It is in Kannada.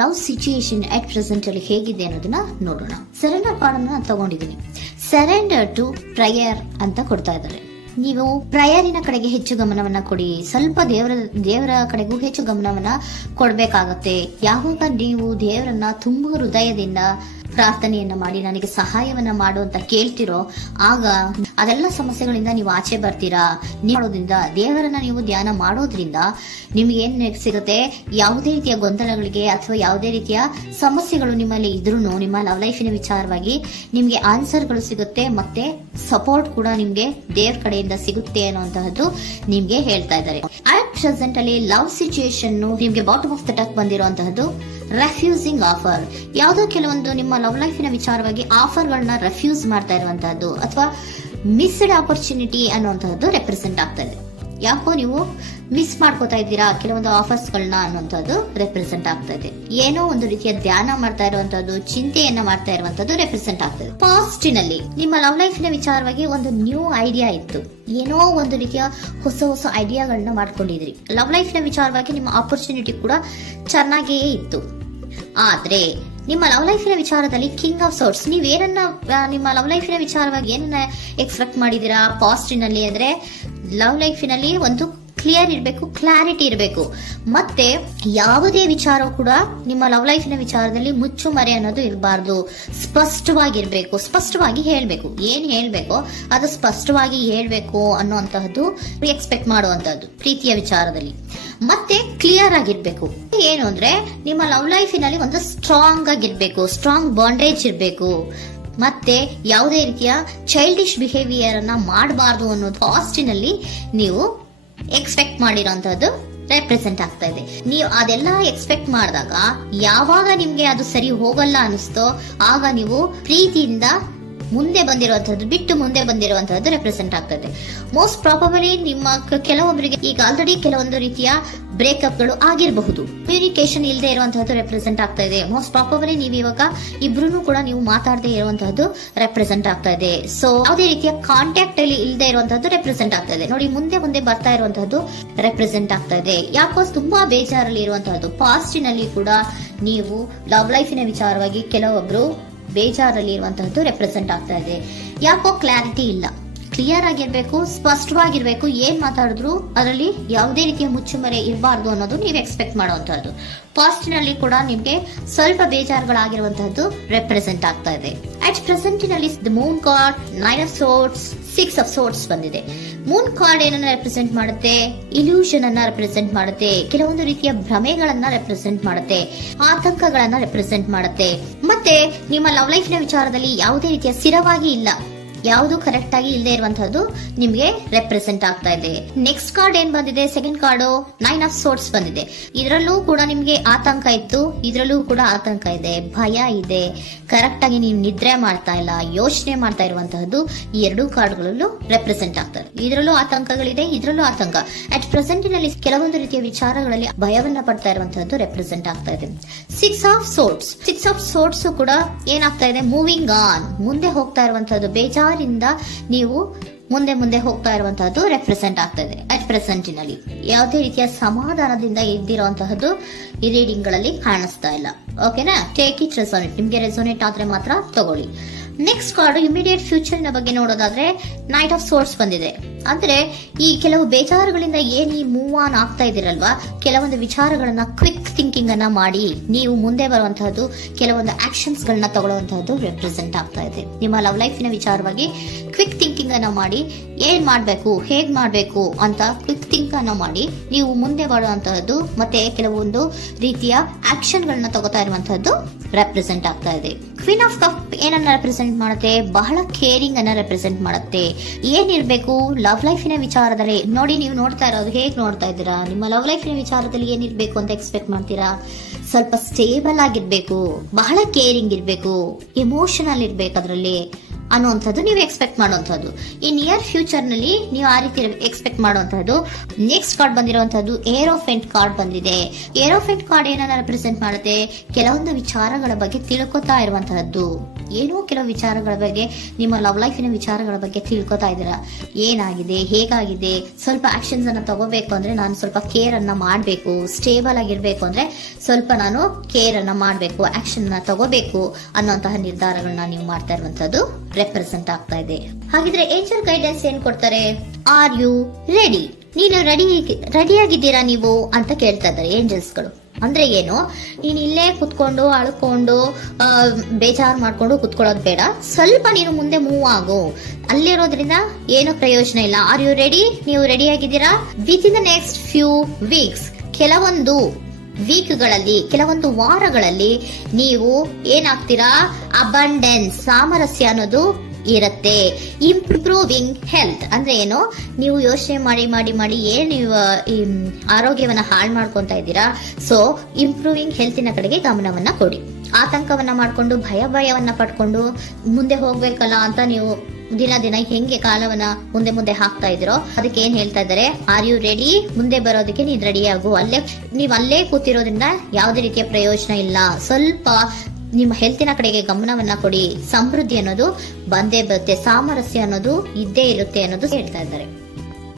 ಲವ್ ಸಿಚುಯೇಷನ್ ಅಟ್ ಪ್ರೆಸೆಂಟ್ ಅಲ್ಲಿ ಹೇಗಿದೆ ಅನ್ನೋದನ್ನ ನೋಡೋಣ. ಸರೆಂಡರ್ ಕಾರ್ಡ್ ಅನ್ನ ತಗೊಂಡಿದ್ದೀನಿ. ಸರೆಂಡರ್ ಟು ಪ್ರಯರ್ ಅಂತ ಕೊಡ್ತಾ ಇದ್ದಾರೆ. ನೀವು ಪ್ರಯರಿನ ಕಡೆಗೆ ಹೆಚ್ಚು ಗಮನವನ್ನ ಕೊಡಿ, ಸ್ವಲ್ಪ ದೇವರ ಕಡೆಗೂ ಹೆಚ್ಚು ಗಮನವನ್ನ ಕೊಡ್ಬೇಕಾಗತ್ತೆ. ಯಾವಾಗ ನೀವು ದೇವರನ್ನ ತುಂಬ ಹೃದಯದಿಂದ ಪ್ರಾರ್ಥನೆಯನ್ನ ಮಾಡಿ ನನಗೆ ಸಹಾಯವನ್ನ ಮಾಡು ಅಂತ ಕೇಳ್ತಿರೋ, ಆಗ ಅದೆಲ್ಲ ಸಮಸ್ಯೆಗಳಿಂದ ನೀವು ಆಚೆ ಬರ್ತೀರಾ. ಮಾಡೋದ್ರಿಂದ, ದೇವರನ್ನ ನೀವು ಧ್ಯಾನ ಮಾಡೋದ್ರಿಂದ ನಿಮ್ಗೆ ಏನ್ ಸಿಗುತ್ತೆ, ಯಾವುದೇ ರೀತಿಯ ಗೊಂದಲಗಳಿಗೆ ಅಥವಾ ಯಾವುದೇ ರೀತಿಯ ಸಮಸ್ಯೆಗಳು ನಿಮ್ಮಲ್ಲಿ ಇದ್ರೂ ನಿಮ್ಮ ಲವ್ ಲೈಫಿನ ವಿಚಾರವಾಗಿ ನಿಮ್ಗೆ ಆನ್ಸರ್ಗಳು ಸಿಗುತ್ತೆ, ಮತ್ತೆ ಸಪೋರ್ಟ್ ಕೂಡ ನಿಮ್ಗೆ ದೇವ್ರ ಕಡೆಯಿಂದ ಸಿಗುತ್ತೆ ಅನ್ನುವಂತಹದ್ದು ನಿಮ್ಗೆ ಹೇಳ್ತಾ ಇದ್ದಾರೆ. ಅಟ್ ಪ್ರೆಸೆಂಟ್ ಅಲ್ಲಿ ಲವ್ ಸಿಚುಯೇಷನ್ ನಿಮ್ಗೆ ಬಾಟಮ್ ಆಫ್ ದ ಟಕ್ ಬಂದಿರುವಂತಹದ್ದು ರೆಫ್ಯೂಸಿಂಗ್ ಆಫರ್. ಯಾವುದೋ ಕೆಲವೊಂದು ನಿಮ್ಮ ಲವ್ ಲೈಫಿನ ವಿಚಾರವಾಗಿ ಆಫರ್ಗಳನ್ನ ರೆಫ್ಯೂಸ್ ಮಾಡ್ತಾ ಇರುವಂತಹದ್ದು ಅಥವಾ ಮಿಸ್ಡ್ ಆಪರ್ಚುನಿಟಿ ಅನ್ನುವಂತಹದ್ದು ರೆಪ್ರೆಸೆಂಟ್ ಆಗ್ತಾ ಇದೆ. ಯಾಕೋ ನೀವು ಮಿಸ್ ಮಾಡ್ಕೋತಾ ಇದ್ದೀರಾ ಕೆಲವೊಂದು ಆಫರ್ಸ್ ಗಳನ್ನ ಅನ್ನುವಂಥದ್ದು ರೆಪ್ರೆಸೆಂಟ್ ಆಗ್ತಾ ಇದೆ. ಏನೋ ಒಂದು ರೀತಿಯ ಧ್ಯಾನ ಮಾಡ್ತಾ ಇರುವಂತದ್ದು, ಚಿಂತೆಯನ್ನ ಮಾಡ್ತಾ ಇರುವಂತದ್ದು ರೆಪ್ರೆಸೆಂಟ್ ಆಗ್ತದೆ. ಪಾಸ್ಟಿನಲ್ಲಿ ನಿಮ್ಮ ಲವ್ ಲೈಫಿನ ವಿಚಾರವಾಗಿ ಒಂದು ನ್ಯೂ ಐಡಿಯಾ ಇತ್ತು, ಏನೋ ಒಂದು ರೀತಿಯ ಹೊಸ ಐಡಿಯಾಗಳನ್ನ ಮಾಡ್ಕೊಂಡಿದ್ರಿ. ಲವ್ ಲೈಫಿನ ವಿಚಾರವಾಗಿ ನಿಮ್ಮ ಆಪರ್ಚುನಿಟಿ ಕೂಡ ಚೆನ್ನಾಗಿಯೇ ಇತ್ತು. ಆದ್ರೆ ನಿಮ್ಮ ಲವ್ ಲೈಫಿನ ವಿಚಾರದಲ್ಲಿ ಕಿಂಗ್ ಆಫ್ ಸೋರ್ಟ್ಸ್, ನೀವೇನನ್ನ ನಿಮ್ಮ ಲವ್ ಲೈಫಿನ ವಿಚಾರವಾಗಿ ಏನನ್ನ ಎಕ್ಸ್ಪೆಕ್ಟ್ ಮಾಡಿದೀರಾ ಪಾಸ್ಟಿನಲ್ಲಿ ಅಂದ್ರೆ, ಲವ್ ಲೈಫಿನಲ್ಲಿ ಒಂದು ಕ್ಲಿಯರ್ ಇರಬೇಕು, ಕ್ಲಾರಿಟಿ ಇರಬೇಕು, ಮತ್ತೆ ಯಾವುದೇ ವಿಚಾರ ಕೂಡ ನಿಮ್ಮ ಲವ್ ಲೈಫಿನ ವಿಚಾರದಲ್ಲಿ ಮುಚ್ಚು ಮರೆ ಅನ್ನೋದು ಇರಬಾರ್ದು. ಸ್ಪಷ್ಟವಾಗಿರ್ಬೇಕು, ಸ್ಪಷ್ಟವಾಗಿ ಹೇಳ್ಬೇಕು, ಏನ್ ಹೇಳ್ಬೇಕೋ ಅದು ಸ್ಪಷ್ಟವಾಗಿ ಹೇಳ್ಬೇಕು ಅನ್ನುವಂತಹದ್ದು ಎಕ್ಸ್ಪೆಕ್ಟ್ ಮಾಡುವಂತಹದ್ದು ಪ್ರೀತಿಯ ವಿಚಾರದಲ್ಲಿ. ಮತ್ತೆ ಕ್ಲಿಯರ್ ಆಗಿರ್ಬೇಕು. ಏನು ಅಂದ್ರೆ ನಿಮ್ಮ ಲವ್ ಲೈಫಿನಲ್ಲಿ ಒಂದು ಸ್ಟ್ರಾಂಗ್ ಆಗಿರ್ಬೇಕು, ಸ್ಟ್ರಾಂಗ್ ಬಾಂಡೇಜ್ ಇರಬೇಕು, ಮತ್ತೆ ಯಾವುದೇ ರೀತಿಯ ಚೈಲ್ಡಿಶ್ ಬಿಹೇವಿಯರ್ ಅನ್ನ ಮಾಡಬಾರ್ದು ಅನ್ನೋದು ಪಾಸ್ಟಿನಲ್ಲಿ ನೀವು ಎಕ್ಸ್ಪೆಕ್ಟ್ ಮಾಡಿರೋಂಥದ್ದು ರೆಪ್ರೆಸೆಂಟ್ ಆಗ್ತಾ ಇದೆ. ನೀವು ಅದೆಲ್ಲ ಎಕ್ಸ್ಪೆಕ್ಟ್ ಮಾಡಿದಾಗ ಯಾವಾಗ ನಿಮ್ಗೆ ಅದು ಸರಿ ಹೋಗಲ್ಲ ಅನಿಸ್ತೋ ಆಗ ನೀವು ಪ್ರೀತಿಯಿಂದ ಮುಂದೆ ಬಂದಿರುವಂತಹದ್ದು ಬಿಟ್ಟು ಮುಂದೆ ಬಂದಿರುವಂತಹದ್ದು ರೆಪ್ರೆಸೆಂಟ್ ಆಗ್ತದೆ. ಮೋಸ್ಟ್ ಪ್ರಾಬಬಲಿ ನಿಮ್ಮ ಕೆಲವೊಬ್ಬರಿಗೆ ಈಗ ಆಲ್ರೆಡಿ ಕೆಲವೊಂದು ರೀತಿಯ ಬ್ರೇಕಪ್ ಗಳು ಆಗಿರಬಹುದು, ಕಮ್ಯುನಿಕೇಶನ್ ಇಲ್ಲದೆ ಇರುವಂತಹದ್ದು ರೆಪ್ರೆಸೆಂಟ್ ಆಗ್ತಾ ಇದೆ. ಮೋಸ್ಟ್ ಪ್ರಾಬಬಲಿ ನೀವು ಇವಾಗ ಇಬ್ರು ಕೂಡ ನೀವು ಮಾತಾಡದೆ ಇರುವಂತಹದ್ದು ರೆಪ್ರೆಸೆಂಟ್ ಆಗ್ತಾ ಇದೆ. ಸೊ ಯಾವುದೇ ರೀತಿಯ ಕಾಂಟ್ಯಾಕ್ಟ್ ಅಲ್ಲಿ ಇಲ್ಲದೆ ಇರುವಂತಹದ್ದು ರೆಪ್ರೆಸೆಂಟ್ ಆಗ್ತಾ ಇದೆ. ನೋಡಿ, ಮುಂದೆ ಬರ್ತಾ ಇರುವಂತಹದ್ದು ರೆಪ್ರೆಸೆಂಟ್ ಆಗ್ತಾ ಇದೆ. ಯಾಕೋ ತುಂಬಾ ಬೇಜಾರಲ್ಲಿ ಇರುವಂತಹದ್ದು. ಪಾಸ್ಟಿನಲ್ಲಿ ಕೂಡ ನೀವು ಲವ್ ಲೈಫಿನ ವಿಚಾರವಾಗಿ ಕೆಲವೊಬ್ರು ಬೇಜಾರಲ್ಲಿ ಇರುವಂತಹದ್ದು ರೆಪ್ರೆಸೆಂಟ್ ಆಗ್ತಾ ಇದೆ. ಯಾಕೋ ಕ್ಲಾರಿಟಿ ಇಲ್ಲ, ಕ್ಲಿಯರ್ ಆಗಿರ್ಬೇಕು, ಸ್ಪಷ್ಟವಾಗಿರ್ಬೇಕು, ಏನ್ ಮಾತಾಡಿದ್ರು ಅದರಲ್ಲಿ ಯಾವುದೇ ರೀತಿಯ ಮುಚ್ಚುಮರೆ ಇರಬಾರ್ದು ಅನ್ನೋದು ನೀವು ಎಕ್ಸ್ಪೆಕ್ಟ್ ಮಾಡುವಂತಹದ್ದು. ಪಾಸ್ಟಿನಲ್ಲಿ ಕೂಡ ನಿಮ್ಗೆ ಸ್ವಲ್ಪ ಬೇಜಾರುಗಳಾಗಿರುವಂತಹದ್ದು ರೆಪ್ರೆಸೆಂಟ್ ಆಗ್ತಾ ಇದೆ. ಅಟ್ ಪ್ರೆಸೆಂಟಿನಲ್ಲಿ the moon card, 9 of swords, 6 of swords ಬಂದಿದೆ. ಮೂನ್ ಕಾರ್ಡ್ ಏನನ್ನ ರೆಪ್ರೆಸೆಂಟ್ ಮಾಡುತ್ತೆ? ಇಲ್ಯೂಷನ್ ಅನ್ನ ರೆಪ್ರೆಸೆಂಟ್ ಮಾಡುತ್ತೆ, ಕೆಲವೊಂದು ರೀತಿಯ ಭ್ರಮೆಗಳನ್ನ ರೆಪ್ರೆಸೆಂಟ್ ಮಾಡುತ್ತೆ, ಆತಂಕಗಳನ್ನ ರೆಪ್ರೆಸೆಂಟ್ ಮಾಡುತ್ತೆ. ಮತ್ತೆ ನಿಮ್ಮ ಲವ್ ಲೈಫಿನ ವಿಚಾರದಲ್ಲಿ ಯಾವುದೇ ರೀತಿಯ ಸ್ಥಿರವಾಗಿ ಇಲ್ಲ, ಯಾವುದು ಕರೆಕ್ಟ್ ಆಗಿ ಇಲ್ಲದೆ ಇರುವಂತಹದ್ದು ನಿಮ್ಗೆ ರೆಪ್ರೆಸೆಂಟ್ ಆಗ್ತಾ ಇದೆ. ನೆಕ್ಸ್ಟ್ ಕಾರ್ಡ್ ಏನ್ ಬಂದಿದೆ? ಸೆಕೆಂಡ್ ಕಾರ್ಡ್ 9 of swords ಬಂದಿದೆ. ಇದರಲ್ಲೂ ಕೂಡ ನಿಮ್ಗೆ ಆತಂಕ ಇತ್ತು, ಇದರಲ್ಲೂ ಕೂಡ ಆತಂಕ ಇದೆ, ಭಯ ಇದೆ, ಕರೆಕ್ಟ್ ಆಗಿ ನೀವು ನಿದ್ರೆ ಮಾಡ್ತಾ ಇಲ್ಲ, ಯೋಚನೆ ಮಾಡ್ತಾ ಇರುವಂತಹದ್ದು ಈ ಎರಡೂ ಕಾರ್ಡ್ಗಳಲ್ಲೂ ರೆಪ್ರೆಸೆಂಟ್ ಆಗ್ತದೆ. ಇದರಲ್ಲೂ ಆತಂಕಗಳಿದೆ, ಇದರಲ್ಲೂ ಆತಂಕ. ಅಟ್ ಪ್ರೆಸೆಂಟಿನಲ್ಲಿ ಕೆಲವೊಂದು ರೀತಿಯ ವಿಚಾರಗಳಲ್ಲಿ ಭಯವನ್ನ ಪಡ್ತಾ ಇರುವಂತಹದ್ದು ರೆಪ್ರೆಸೆಂಟ್ ಆಗ್ತಾ ಇದೆ. 6 of swords ಕೂಡ ಏನಾಗ್ತಾ ಇದೆ? ಮೂವಿಂಗ್ ಆನ್, ಮುಂದೆ ಹೋಗ್ತಾ ಇರುವಂತಹದ್ದು, ಬೇಜಾರಿಂದ ನೀವು ಮುಂದೆ ಹೋಗ್ತಾ ಇರುವಂತಹದ್ದು ರೆಪ್ರೆಸೆಂಟ್ ಆಗ್ತಾ ಇದೆ. ಅಟ್ ಪ್ರೆಸೆಂಟಿನಲ್ಲಿ ಯಾವುದೇ ರೀತಿಯ ಸಮಾಧಾನದಿಂದ ಇದ್ದಿರುವಂತಹದ್ದು ಈ ರೀಡಿಂಗ್ ಗಳಲ್ಲಿ ಕಾಣಿಸ್ತಾ ಇಲ್ಲ. ಓಕೆನಾ? ಟೇಕ್ ಇಟ್ ರೆಸೋನೇಟ್, ನಿಮ್ಗೆ ರೆಸೋನೇಟ್ ಆದ್ರೆ ಮಾತ್ರ ತಗೊಳ್ಳಿ. ನೆಕ್ಸ್ಟ್ ಕಾರ್ಡ್ ಇಮಿಡಿಯೇಟ್ ಫ್ಯೂಚರ್ ನ ಬಗ್ಗೆ ನೋಡೋದಾದ್ರೆ ನೈಟ್ ಆಫ್ ಸೋರ್ಸ್ ಬಂದಿದೆ. ಅಂದ್ರೆ ಈ ಕೆಲವು ಬೇಜಾರುಗಳಿಂದ ಏನ್ ಈ ಮೂವ್ ಆನ್ ಆಗ್ತಾ ಇದ್ದೀರಲ್ವಾ, ಕೆಲವೊಂದು ವಿಚಾರಗಳನ್ನ ಕ್ವಿಕ್ ಥಿಂಕಿಂಗ್ ಅನ್ನ ಮಾಡಿ ನೀವು ಮುಂದೆ ಬರುವಂತಹದ್ದು, ಕೆಲವೊಂದು ಆಕ್ಷನ್ಸ್ ಗಳನ್ನ ತಗೊಳ್ಳುವಂತಹದ್ದು ರೆಪ್ರೆಸೆಂಟ್ ಆಗ್ತಾ ಇದೆ. ನಿಮ್ಮ ಲವ್ ಲೈಫಿನ ವಿಚಾರವಾಗಿ ಕ್ವಿಕ್ ಥಿಂಕಿಂಗ್ ಅನ್ನ ಮಾಡಿ ಏನ್ ಮಾಡ್ಬೇಕು, ಹೇಗ್ ಮಾಡ್ಬೇಕು ಅಂತ ಕ್ವಿಕ್ ಥಿಂಕ್ ಅನ್ನ ಮಾಡಿ ನೀವು ಮುಂದೆ ಬರುವಂತಹದ್ದು, ಮತ್ತೆ ಕೆಲವೊಂದು ರೀತಿಯ ಆಕ್ಷನ್ ಗಳನ್ನ ತಗೋತಾ ಇರುವಂತಹದ್ದು ರೆಪ್ರೆಸೆಂಟ್ ಆಗ್ತಾ ಇದೆ. ಕ್ವೀನ್ ಆಫ್ ಕಪ್ ಏನನ್ನ ರೆಪ್ರೆಸೆಂಟ್ ಮಾಡುತ್ತೆ? ಬಹಳ ಕೇರಿಂಗ್ ಅನ್ನ ರೆಪ್ರೆಸೆಂಟ್ ಮಾಡುತ್ತೆ. ಏನಿರ್ಬೇಕು ಲವ್ ಲೈಫಿನ ವಿಚಾರದಲ್ಲಿ? ನೋಡಿ, ನೀವು ನೋಡ್ತಾ ಇರೋದು ಹೇಗ್ ನೋಡ್ತಾ ಇದ್ದೀರಾ? ನಿಮ್ಮ ಲವ್ ಲೈಫಿನ ವಿಚಾರದಲ್ಲಿ ಏನಿರ್ಬೇಕು ಅಂತ ಎಕ್ಸ್ಪೆಕ್ಟ್ ಮಾಡ್ತೀರಾ? ಸ್ವಲ್ಪ ಸ್ಟೇಬಲ್ ಆಗಿರ್ಬೇಕು, ಬಹಳ ಕೇರಿಂಗ್ ಇರ್ಬೇಕು, ಎಮೋಷನಲ್ ಇರ್ಬೇಕು, ಅದರಲ್ಲಿ ಅನ್ನುವಂಥದ್ದು ನೀವು ಎಕ್ಸ್ಪೆಕ್ಟ್ ಮಾಡುವಂತಹದ್ದು. ಈ ನಿಯರ್ ಫ್ಯೂಚರ್ ನಲ್ಲಿ ನೀವು ಆ ರೀತಿ ಎಕ್ಸ್ಪೆಕ್ಟ್ ಮಾಡುವಂತಹದ್ದು. ನೆಕ್ಸ್ಟ್ ಕಾರ್ಡ್ ಬಂದಿರುವಂತಹದ್ದು ಏರೋಫೆಂಟ್ ಕಾರ್ಡ್ ಬಂದಿದೆ. ಏರೋಫೆಂಟ್ ಕಾರ್ಡ್ ಏನನ್ನ ರೆಪ್ರೆಸೆಂಟ್ ಮಾಡುತ್ತೆ? ಕೆಲವೊಂದು ವಿಚಾರಗಳ ಬಗ್ಗೆ ತಿಳ್ಕೊತಾ ಇರುವಂತಹದ್ದು. ಏನೋ ಕೆಲವು ವಿಚಾರಗಳ ಬಗ್ಗೆ, ನಿಮ್ಮ ಲವ್ ಲೈಫಿನ ವಿಚಾರಗಳ ಬಗ್ಗೆ ತಿಳ್ಕೊತಾ ಇದ್ದೀರಾ. ಏನಾಗಿದೆ, ಹೇಗಾಗಿದೆ, ಸ್ವಲ್ಪ ಆಕ್ಷನ್ಸ್ ಅನ್ನ ತಗೋಬೇಕು ಅಂದ್ರೆ ನಾನು ಸ್ವಲ್ಪ ಕೇರ್ ಅನ್ನ ಮಾಡಬೇಕು, ಸ್ಟೇಬಲ್ ಆಗಿರ್ಬೇಕು ಅಂದ್ರೆ ಸ್ವಲ್ಪ ನಾನು ಕೇರ್ ಅನ್ನ ಮಾಡಬೇಕು, ಆಕ್ಷನ್ ಅನ್ನ ತಗೋಬೇಕು ಅನ್ನುವಂತಹ ನಿರ್ಧಾರಗಳನ್ನ ನೀವು ಮಾಡ್ತಾ ಇರುವಂತದ್ದು ರೆಪ್ರೆಸೆಂಟ್ ಆಗ್ತಾ ಇದೆ. ಹಾಗಿದ್ರೆ ಏಂಜಲ್ ಗೈಡೆನ್ಸ್ ಏನ್ ಕೊಡ್ತಾರೆ? Are you ready? ನೀನು ರೆಡಿಯಾಗಿದ್ದೀರಾ ನೀವು ಅಂತ ಕೇಳ್ತಾ ಇದ್ದಾರೆ ಏಂಜಲ್ಸ್ ಗಳು. ಅಂದ್ರೆ ಏನು? ನೀನ್ ಇಲ್ಲೇ ಕುತ್ಕೊಂಡು ಅಳ್ಕೊಂಡು ಬೇಜಾರ್ ಮಾಡ್ಕೊಂಡು ಕುತ್ಕೊಳ್ಳೋದು ಬೇಡ. ಸ್ವಲ್ಪ ನೀನು ಮುಂದೆ ಮೂವ್ ಆಗು. ಅಲ್ಲಿರೋದ್ರಿಂದ ಏನು ಪ್ರಯೋಜನ ಇಲ್ಲ. Are you ready? ನೀವು ರೆಡಿ ಆಗಿದ್ದೀರಾ? Within the next few weeks, ಕೆಲವೊಂದು ವೀಕ್ಗಳಲ್ಲಿ, ಕೆಲವೊಂದು ವಾರಗಳಲ್ಲಿ ನೀವು ಏನಾಗ್ತೀರಾ? ಅಬಂಡೆನ್ಸ್, ಸಾಮರಸ್ಯ ಅನ್ನೋದು ಇರುತ್ತೆ. ಇಂಪ್ರೂವಿಂಗ್ ಹೆಲ್ತ್ ಅಂದ್ರೆ ಏನು? ನೀವು ಯೋಚನೆ ಮಾಡಿ ಮಾಡಿ ಮಾಡಿ ಏನ್ ನೀವು ಆರೋಗ್ಯವನ್ನ ಹಾಳು ಮಾಡ್ಕೊಂತ ಇದ್ದೀರಾ. ಸೊ ಇಂಪ್ರೂವಿಂಗ್ ಹೆಲ್ತಿನ ಕಡೆಗೆ ಗಮನವನ್ನ ಕೊಡಿ. ಆತಂಕವನ್ನ ಮಾಡ್ಕೊಂಡು ಭಯವನ್ನ ಪಡ್ಕೊಂಡು ಮುಂದೆ ಹೋಗ್ಬೇಕಲ್ಲ ಅಂತ ನೀವು ದಿನ ದಿನ ಹೆಂಗೆ ಕಾಲವನ್ನ ಮುಂದೆ ಹಾಕ್ತಾ ಇದ್ರೋ ಅದಕ್ಕೆ ಏನ್ ಹೇಳ್ತಾ ಇದ್ದಾರೆ? Are you ready? ಮುಂದೆ ಬರೋದಕ್ಕೆ ನೀನ್ ರೆಡಿ ಆಗು. ಅಲ್ಲೇ ಕೂತಿರೋದ್ರಿಂದ ಯಾವುದೇ ರೀತಿಯ ಪ್ರಯೋಜನ ಇಲ್ಲ. ಸ್ವಲ್ಪ ನಿಮ್ಮ ಹೆಲ್ತಿನ ಕಡೆಗೆ ಗಮನವನ್ನ ಕೊಡಿ. ಸಮೃದ್ಧಿ ಅನ್ನೋದು ಬಂದೇ ಬರುತ್ತೆ, ಸಾಮರಸ್ಯ ಅನ್ನೋದು ಇದ್ದೇ ಇರುತ್ತೆ ಅನ್ನೋದು ಹೇಳ್ತಾ ಇದ್ದಾರೆ.